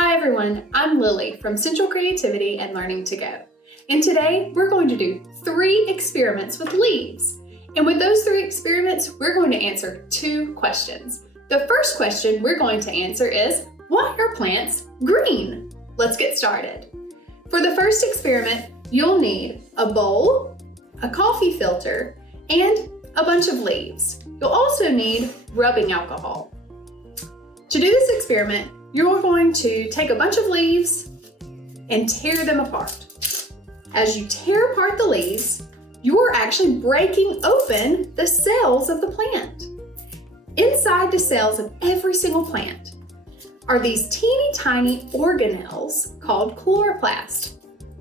Hi everyone, I'm Lily from Central Creativity and Learning to Go. And today we're going to do 3 experiments with leaves. And with those 3 experiments, we're going to answer 2 questions. The first question we're going to answer is, why are plants green? Let's get started. For the first experiment, you'll need a bowl, a coffee filter, and a bunch of leaves. You'll also need rubbing alcohol. To do this experiment, you're going to take a bunch of leaves and tear them apart. As you tear apart the leaves, you're actually breaking open the cells of the plant. Inside the cells of every single plant are these teeny tiny organelles called chloroplasts.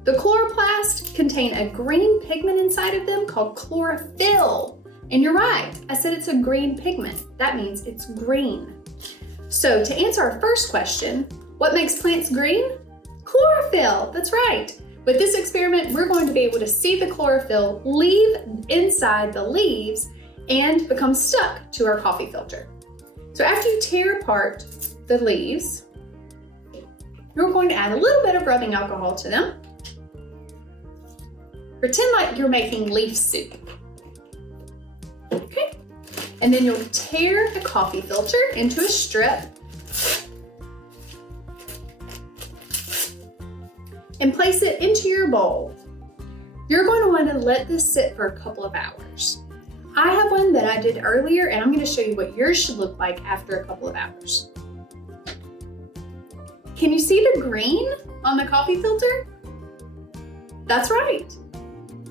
The chloroplasts contain a green pigment inside of them called chlorophyll. And you're right, I said it's a green pigment. That means it's green. So to answer our first question, what makes plants green? Chlorophyll, that's right. With this experiment, we're going to be able to see the chlorophyll leave inside the leaves and become stuck to our coffee filter. So after you tear apart the leaves, you're going to add a little bit of rubbing alcohol to them. Pretend like you're making leaf soup. Okay. And then you'll tear the coffee filter into a strip and place it into your bowl. You're going to want to let this sit for a couple of hours. I have one that I did earlier, and I'm going to show you what yours should look like after a couple of hours. Can you see the green on the coffee filter? That's right.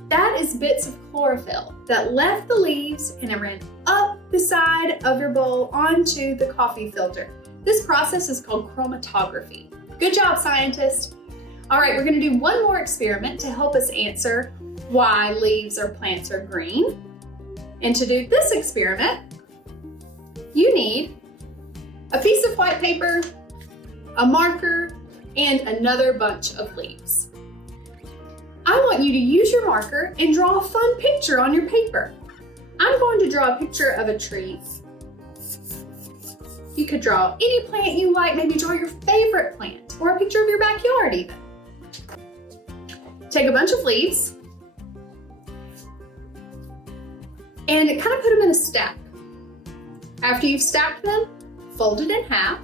That is bits of chlorophyll that left the leaves and it ran up the side of your bowl onto the coffee filter. This process is called chromatography. Good job, scientists. All right, we're gonna do one more experiment to help us answer why leaves or plants are green. And to do this experiment, you need a piece of white paper, a marker, and another bunch of leaves. I want you to use your marker and draw a fun picture on your paper. I'm going to draw a picture of a tree. You could draw any plant you like, maybe draw your favorite plant or a picture of your backyard even. Take a bunch of leaves and kind of put them in a stack. After you've stacked them, fold it in half.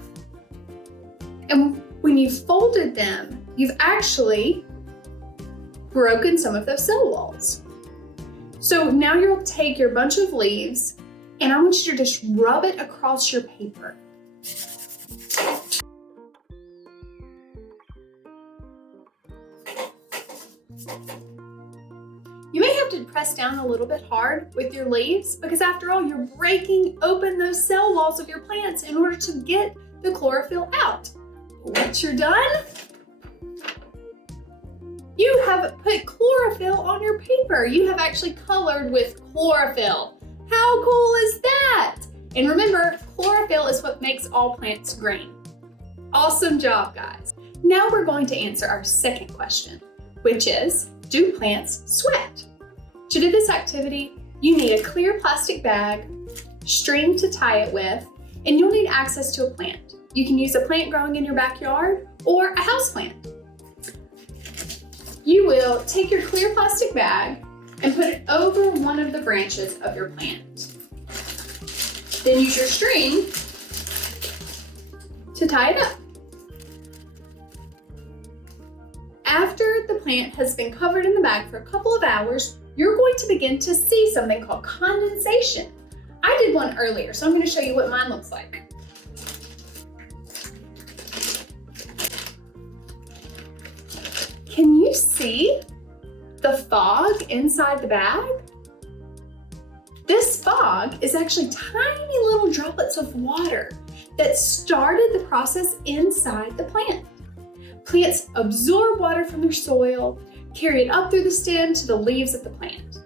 And when you've folded them, you've actually broken some of those cell walls. So now you'll take your bunch of leaves and I want you to just rub it across your paper. You may have to press down a little bit hard with your leaves because after all, you're breaking open those cell walls of your plants in order to get the chlorophyll out. Once you're done, you have put chlorophyll on your paper. You have actually colored with chlorophyll. How cool is that? And remember, chlorophyll is what makes all plants green. Awesome job, guys. Now we're going to answer our second question, which is, do plants sweat? To do this activity, you need a clear plastic bag, string to tie it with, and you'll need access to a plant. You can use a plant growing in your backyard or a houseplant. You will take your clear plastic bag and put it over one of the branches of your plant. Then use your string to tie it up. After the plant has been covered in the bag for a couple of hours, you're going to begin to see something called condensation. I did one earlier, so I'm going to show you what mine looks like. Can you see the fog inside the bag? This fog is actually tiny little droplets of water that started the process inside the plant. Plants absorb water from their soil, carry it up through the stem to the leaves of the plant.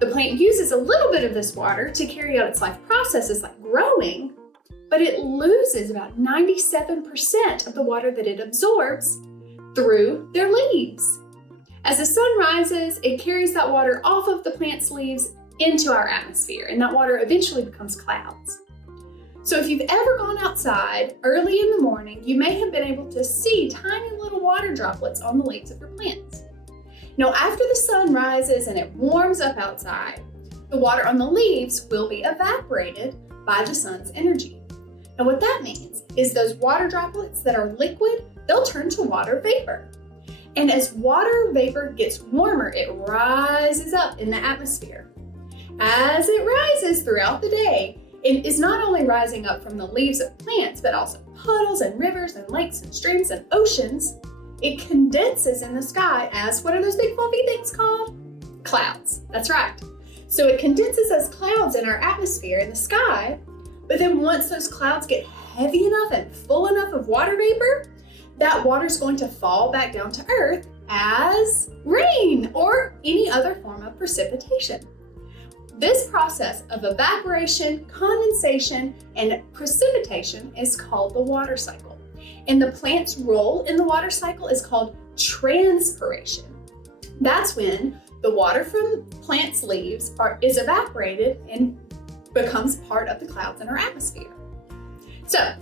The plant uses a little bit of this water to carry out its life processes like growing, but it loses about 97% of the water that it absorbs through their leaves. As the sun rises, it carries that water off of the plant's leaves into our atmosphere, and that water eventually becomes clouds. So if you've ever gone outside early in the morning, you may have been able to see tiny little water droplets on the leaves of your plants. Now, after the sun rises and it warms up outside, the water on the leaves will be evaporated by the sun's energy. And what that means is those water droplets that are liquid, they'll turn to water vapor. And as water vapor gets warmer, it rises up in the atmosphere. As it rises throughout the day, it is not only rising up from the leaves of plants, but also puddles and rivers and lakes and streams and oceans. It condenses in the sky as, what are those big fluffy things called? Clouds. That's right. So it condenses as clouds in our atmosphere in the sky, but then once those clouds get heavy enough and full enough of water vapor, that water is going to fall back down to earth as rain or any other form of precipitation. This process of evaporation, condensation, and precipitation is called the water cycle. And the plant's role in the water cycle is called transpiration. That's when the water from plants' leaves is evaporated and becomes part of the clouds in our atmosphere. So,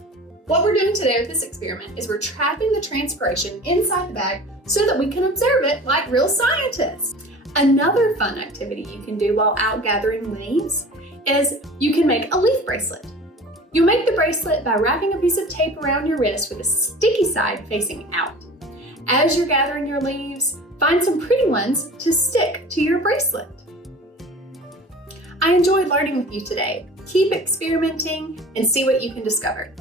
what we're doing today with this experiment is we're trapping the transpiration inside the bag so that we can observe it like real scientists. Another fun activity you can do while out gathering leaves is you can make a leaf bracelet. You'll make the bracelet by wrapping a piece of tape around your wrist with a sticky side facing out. As you're gathering your leaves, find some pretty ones to stick to your bracelet. I enjoyed learning with you today. Keep experimenting and see what you can discover.